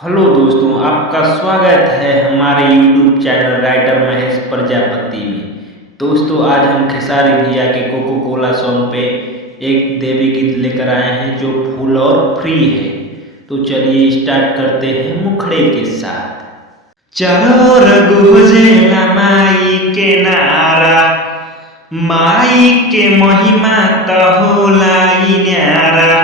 Hello दोस्तों, आपका स्वागत है हमारे YouTube channel writer Mahesh Prajapati में। दोस्तों, आज हम खेसारी भैया के कोको कोला सॉन्ग पे एक देवी गीत लेकर आए हैं जो फुल और फ्री है। तो चलिए स्टार्ट करते हैं मुखड़े के साथ। चलो रघुजेला माई के नारा, माई के महिमा तो होला ही न्यारा।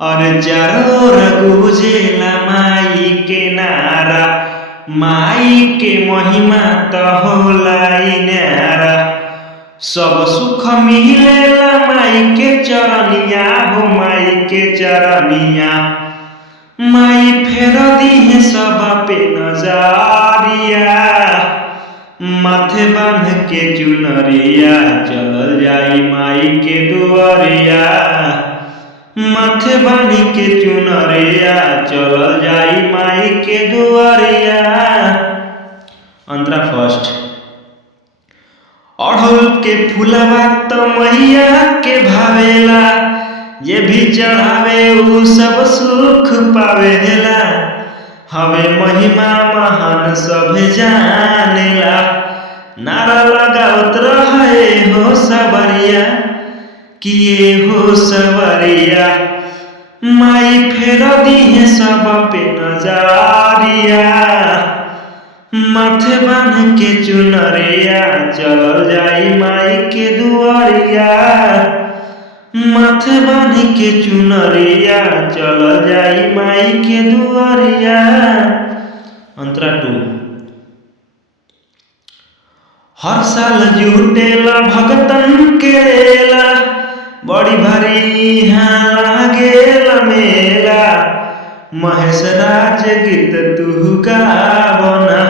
और चारों रघुजेला माई के नारा, माई के महिमा तो होला ही न्यारा। सब सुख मिलेला माई के चरनिया, हो माई के चरनिया। माई फेर दी है सब पे नजरिया, माथे बांध के चुनरिया चलल जाई माई के दुआरिया। माथे बांध के चुनरिया चलल जाई माई के दुआरिया। अंतरा फर्स्ट। अड़हुल के फूलवा तो मैया के भावेला, ये भी चढ़ावे उ सब सुख पावेला। हवे महिमा महान सब जानेला, नारा लगावत रहे हो सबरिया, किए हो सवरिया। माई फेर दी है सब पे नजरिया, माथे बांध के चुनरिया चलल जाई माई के दुआरिया। माथे बांध के चुनरिया चलल जाई माई के दुआरिया। अंतरा 2। हर साल जुटेला भगतन के रेला, बड़ी भारी यहाँ लागेला मेला। महेश राज गीत तू गावना,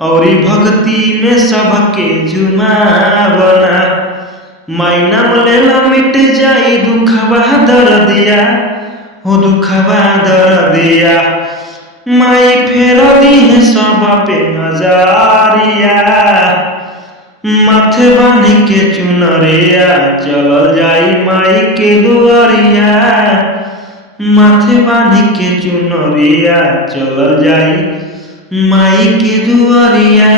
औरी भक्ति में सबके झुमावना। माई नाम लेला मिट जाई दुखवा दर्दिया, हो दुखवा दर्दिया। माई फेर दी है सब पे नजरिया, माथे बांध के चुनरिया चलल जाई माई के दुआरिया। माथे बांध के चुनरिया चलल जाई माई के दुआरिया।